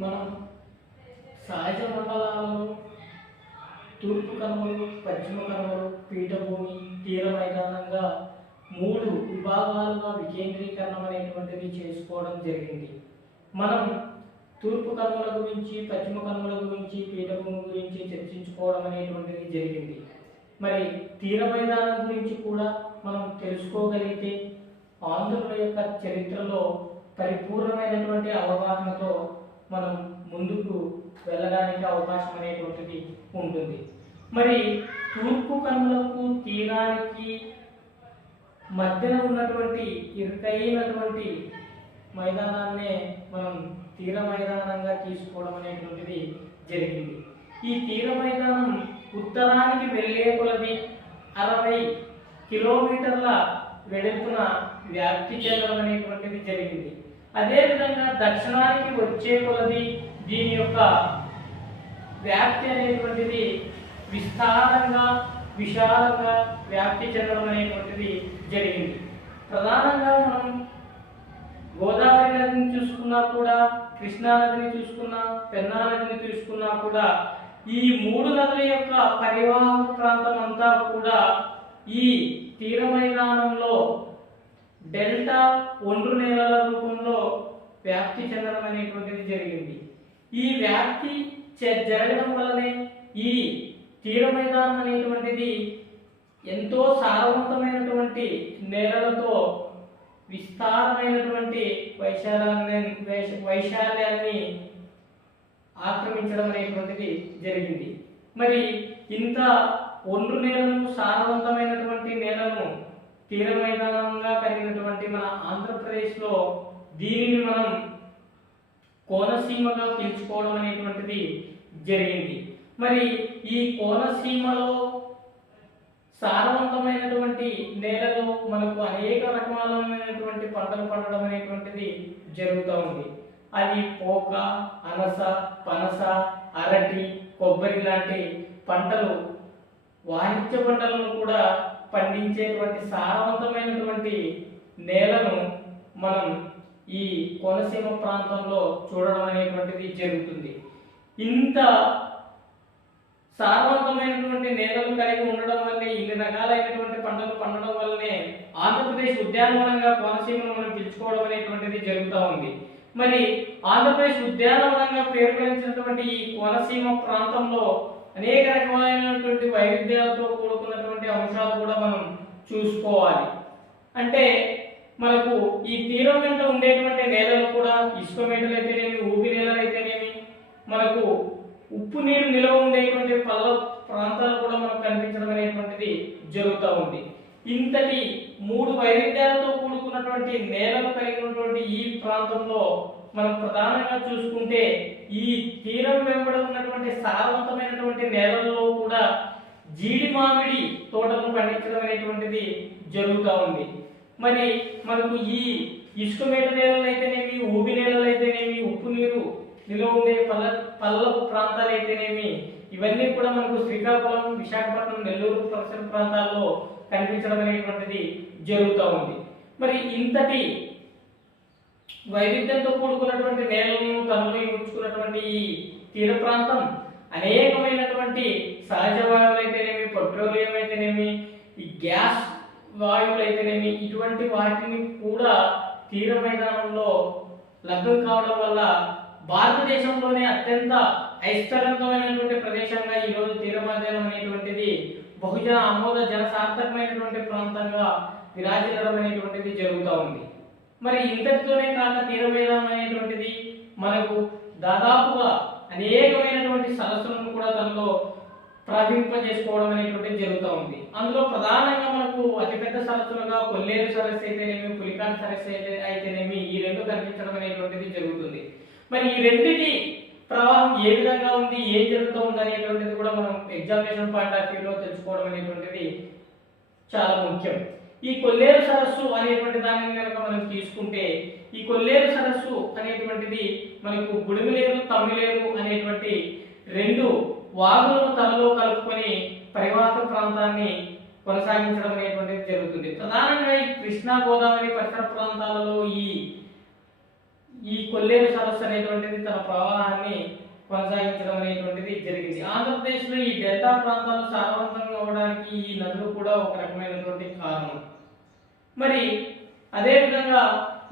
మనం సహజ మండలాలలో తూర్పు కనుమలు, పశ్చిమ కనుమలు, పీఠభూమి, తీర మైదానంగా 3 విభాగాలుగా వికేంద్రీకరణం అనేటువంటిది చేసుకోవడం జరిగింది. మనం తూర్పు కనుమల గురించి, పశ్చిమ కనుమల గురించి, పీఠభూమి గురించి చర్చించుకోవడం అనేటువంటిది జరిగింది. మరి తీర మైదానం గురించి కూడా మనం తెలుసుకోగలిగితే ఆంధ్రుల యొక్క చరిత్రలో పరిపూర్ణమైనటువంటి అవగాహనతో మనం ముందుకు వెళ్ళడానికి అవకాశం అనేటువంటిది ఉంటుంది. మరి తూర్పు కనుమలకు తీరానికి మధ్యన ఉన్నటువంటి ఇరుకైనటువంటి మైదానాన్నే మనం తీర మైదానంగా తీసుకోవడం అనేటువంటిది జరిగింది. ఈ తీర మైదానం ఉత్తరానికి వెళ్ళే కొలది 60 కిలోమీటర్ల వెడల్పున వ్యాప్తి చెందడం అనేటువంటిది జరిగింది. అదేవిధంగా దక్షిణానికి వచ్చే కొలది దీని యొక్క వ్యాప్తి అనేటువంటిది విస్తారంగా, విశాలంగా వ్యాప్తి చెందడం అనేటువంటిది జరిగింది. ప్రధానంగా మనం గోదావరి నదిని చూసుకున్నా కూడా, కృష్ణా నదిని చూసుకున్నా, పెన్నా నదిని చూసుకున్నా కూడా ఈ 3 నదుల యొక్క పరివాహక ప్రాంతం అంతా కూడా ఈ తీర మైదానంలో డెల్టా ఒండ్రు నేలల రూపంలో వ్యాప్తి చెందడం అనేటువంటిది జరిగింది. ఈ వ్యాప్తి జరగడం వల్లనే ఈ తీర మైదానం అనేటువంటిది ఎంతో సారవంతమైనటువంటి నేలలతో విస్తారమైనటువంటి వైశాల్యాన్ని ఆక్రమించడం అనేటువంటిది జరిగింది. మరి ఇంత ఒండ్రు నేలను, సారవంతమైనటువంటి నేలను తీర మైదానంగా కలిగినటువంటి మన ఆంధ్రప్రదేశ్లో దీనిని మనం కోనసీమగా పిలుచుకోవడం అనేటువంటిది జరిగింది. మరి ఈ కోనసీమలో సారవంతమైనటువంటి నేలలో మనకు అనేక రకాలైనటువంటి పంటలు పండడం అనేటువంటిది జరుగుతూ ఉంది. అది పోక, అనస, పనస, అరటి, కొబ్బరి లాంటి పంటలు, వాణిజ్య పంటలను కూడా పండించేటువంటి సారవంతమైనటువంటి నేలను మనం ఈ కోనసీమ ప్రాంతంలో చూడడం అనేటువంటిది జరుగుతుంది. ఇంత సారవంతమైనటువంటి నేలలు కలిగి ఉండడం వల్లే, ఇన్ని రకాలైనటువంటి పంటలు పండడం వల్లనే ఆంధ్రప్రదేశ్ ఉద్యానవనంగా కోనసీమను మనం పిలుచుకోవడం అనేటువంటిది జరుగుతూ ఉంది. మరి ఆంధ్రప్రదేశ్ ఉద్యానవనంగా పేరు గడించినటువంటి ఈ కోనసీమ ప్రాంతంలో అనేక రకమైనటువంటి వైవిధ్యాలతో కూడుకున్నటువంటి అంశాలు కూడా మనం చూసుకోవాలి. అంటే మనకు ఈ తీరం వెంట ఉండేటువంటి నేలలు కూడా ఇసుక మేటలు అయితేనేమి, ఊబి నేలలు అయితేనేమి, మనకు ఉప్పు నీరు నిల్వ ఉండేటువంటి పల్ల ప్రాంతాలు కూడా మనకు కనిపించడం అనేటువంటిది జరుగుతూ ఉంది. ఇంతటి 3 వైవిధ్యాలతో కూడుకున్నటువంటి నేలలు కలిగినటువంటి ఈ ప్రాంతంలో మనం ప్రధానంగా చూసుకుంటే ఈ తీరం వెంబడ ఉన్నటువంటి సారవంతమైనటువంటి నేలల్లో కూడా జీడి మామిడి తోటలను పండించడం అనేటువంటిది జరుగుతూ ఉంది. మరి మనకు ఈ ఇసుక మేట నేలలు అయితేనేమి, ఊబి నేలలు అయితేనేమి, ఉప్పు నీరు నిల్వ ఉండే పల్లపు ప్రాంతాలు అయితేనేమి, ఇవన్నీ కూడా మనకు శ్రీకాకుళం, విశాఖపట్నం, నెల్లూరు పరిసర ప్రాంతాల్లో కనిపించడం అనేటువంటిది జరుగుతూ ఉంది. మరి ఇంతటి వైవిధ్యంతో కూడుకున్నటువంటి నేలను తనలో ఇముడ్చుకున్నటువంటి ఈ తీర ప్రాంతం అనేకమైనటువంటి సహజ వాయువులు అయితేనేమి, పెట్రోలియం అయితేనేమి, ఈ గ్యాస్ వాయువులు అయితేనేమి, ఇటువంటి వాటిని కూడా తీర మైదానంలో లభ్యం కావడం వల్ల భారతదేశంలోనే అత్యంత ఐశ్వర్యవంతమైనటువంటి ప్రదేశంగా ఈరోజు తీర మైదానం అనేటువంటిది బహుజన ఆమోద జనసార్థకమైనటువంటి ప్రాంతంగా విరాజిల్లడం అనేటువంటిది జరుగుతూ ఉంది. మరి ఇంతటితోనే కాక తీర మైదానం అనేటువంటిది మనకు దాదాపుగా అనేకమైనటువంటి సరస్సులను కూడా తనలో ప్రవహింపజేసుకోవడం అనేటువంటిది జరుగుతూ ఉంది. అందులో ప్రధానంగా మనకు అతిపెద్ద సరస్సులుగా కొల్లేరు సరస్సు అయితేనేమి, పులికాట్ సరస్సు అయితేనేమి, ఈ 2 కనిపించడం అనేటువంటిది జరుగుతుంది. మరి ఈ రెండింటి ప్రవాహం ఏ విధంగా ఉంది, ఏం జరుగుతూ ఉంది అనేటువంటిది కూడా మనం ఎగ్జామినేషన్ పాయింట్ ఆఫ్ వ్యూలో తెలుసుకోవడం అనేటువంటిది చాలా ముఖ్యం. ఈ కొల్లేరు సరస్సు అనేటువంటి దానిని కనుక మనం తీసుకుంటే, ఈ కొల్లేరు సరస్సు అనేటువంటిది మనకు బుడిమిలేరు, తమ్మిలేరు అనేటువంటి 2 వాగులను తనలో కలుపుకొని పరివాహక ప్రాంతాన్ని కొనసాగించడం అనేటువంటిది జరుగుతుంది. ప్రధానంగా ఈ కృష్ణా, గోదావరి పరిసర ప్రాంతాలలో ఈ ఈ కొల్లేరు సరస్సు అనేటువంటిది తన ప్రవాహాన్ని కొనసాగించడం అనేటువంటిది జరిగింది. ఆంధ్రప్రదేశ్లో ఈ డెల్టా ప్రాంతాలు సారవంతంగా అవడానికి ఈ నదులు కూడా ఒక రకమైనటువంటి కారణం. మరి అదే విధంగా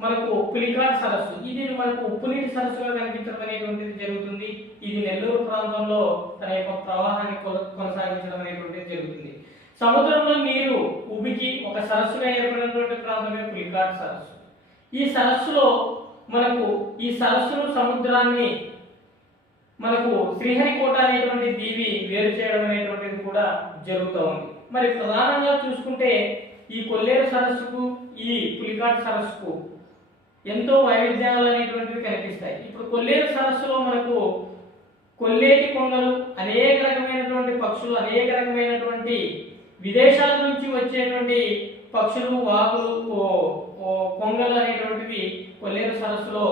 మనకు పులికాట్ సరస్సు, ఇది మనకు ఉప్పునీటి సరస్సుగా కనిపించడం అనేటువంటిది జరుగుతుంది. ఇది నెల్లూరు ప్రాంతంలో తన యొక్క ప్రవాహాన్ని కొనసాగించడం అనేటువంటిది జరుగుతుంది. సముద్రంలో నీరు ఉబికి ఒక సరస్సుగా ఏర్పడినటువంటి ప్రాంతమే పులికాట్ సరస్సు. ఈ సరస్సులో ఈ సరస్సును సముద్రాన్ని మనకు శ్రీహరికోట అనేటువంటి దీవి వేరు చేయడం అనేటువంటిది కూడా జరుగుతూ ఉంది. మరి ప్రధానంగా చూసుకుంటే ఈ కొల్లేరు సరస్సుకు ఈ పులికాట్ సరస్సుకు ఎంతో వైవిధ్యాలు అనేటువంటివి కనిపిస్తాయి. ఇప్పుడు కొల్లేరు సరస్సులో మనకు కొల్లేటి కొంగలు, అనేక రకమైనటువంటి పక్షులు, అనేక రకమైనటువంటి విదేశాల నుంచి వచ్చేటువంటి పక్షులు, వాగులు, కొంగలు అనేటువంటివి కొల్లేరు సరస్సులో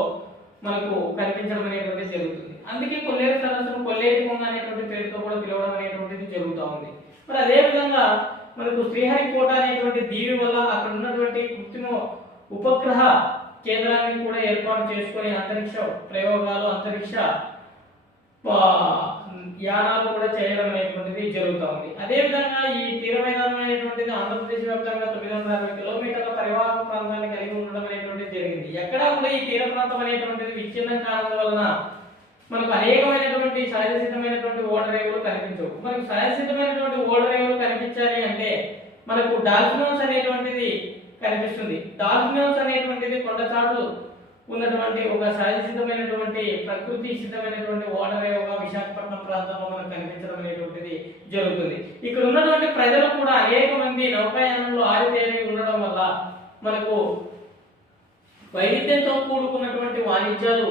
మనకు కనిపించడం అనేటువంటిది జరుగుతుంది. అందుకే కొల్లేరు సరస్సును కొల్లేటి కొంగ అనేటువంటి పేరుతో కూడా పిలవడం అనేటువంటిది జరుగుతూ ఉంది. మరి అదే విధంగా మనకు శ్రీహరికోట అనేటువంటి దీవి వల్ల అక్కడ ఉన్నటువంటి కృత్రిమ ఉపగ్రహ కేంద్రాన్ని కూడా ఏర్పాటు చేసుకొని అంతరిక్ష ప్రయోగాలు, అంతరిక్ష యానాలు కూడా చేయడం అనేటువంటిది జరుగుతూ ఉంది. అదేవిధంగా ఈ తీర మైదానం అనేటువంటిది ఆంధ్రప్రదేశ్ వ్యాప్తంగా 960 కిలోమీటర్ల పరివాహక ప్రాంతాన్ని కలిగి ఉండడం అనేటువంటిది జరిగింది. ఎక్కడా కూడా ఈ తీర ప్రాంతం అనేటువంటిది విచ్ఛిన్నం కావడం వలన మనకు అనేకమైనటువంటి సహజ సిద్ధమైనటువంటి ఓడరేవులు కనిపించవు. మనకు సహజ సిద్ధమైనటువంటి ఓడరేవులు కనిపించాలి అంటే మనకు డాల్ఫినోస్ అనేటువంటిది కనిపిస్తుంది. డాల్ఫినోస్ అనేటువంటిది కొండచాటు ఉన్నటువంటి ఒక సహజ సిద్ధమైనటువంటి ప్రకృతి సిద్ధమైనటువంటి ఓడరేవుగా విశాఖపట్నం ప్రాంతంలో మనకు కనిపించడం అనేటువంటిది జరుగుతుంది. ఇక్కడ ఉన్నటువంటి ప్రజలు కూడా అనేక మంది నౌకాయానంలో ఆరితేరి ఉండడం వల్ల మనకు వైవిధ్యంతో కూడుకున్నటువంటి వాణిజ్యాలు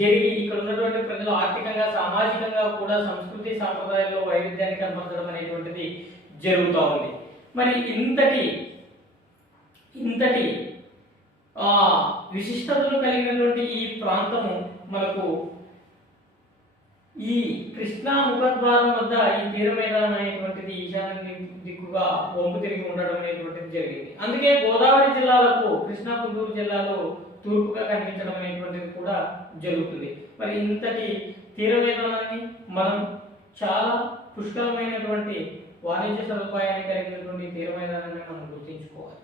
జరిగి ఇక్కడ ఉన్నటువంటి ప్రజలు ఆర్థికంగా, సామాజికంగా కూడా సంస్కృతి సాంప్రదాయాల్లో వైవిధ్యాన్ని కనపరచడం అనేటువంటిది జరుగుతూ ఉంది. మరి ఇంతటి విశిష్టతలు కలిగినటువంటి ఈ ప్రాంతము మనకు ఈ కృష్ణా ముఖద్వారం వద్ద ఈ తీర మైదానం అనేటువంటిది ఈశాన్య దిక్కుగా వంపు తిరిగి ఉండడం అనేటువంటిది జరిగింది. అందుకే గోదావరి జిల్లాలకు కృష్ణా, గుంటూరు జిల్లాలో తూర్పుగా కనిపించడం అనేటువంటిది కూడా జరుగుతుంది. మరి ఇంతటి తీర మైదానాన్ని మనం చాలా పుష్కలమైనటువంటి వాణిజ్య సదుపాయాన్ని కలిగినటువంటి తీర మైదానాన్ని మనం గుర్తించుకోవాలి.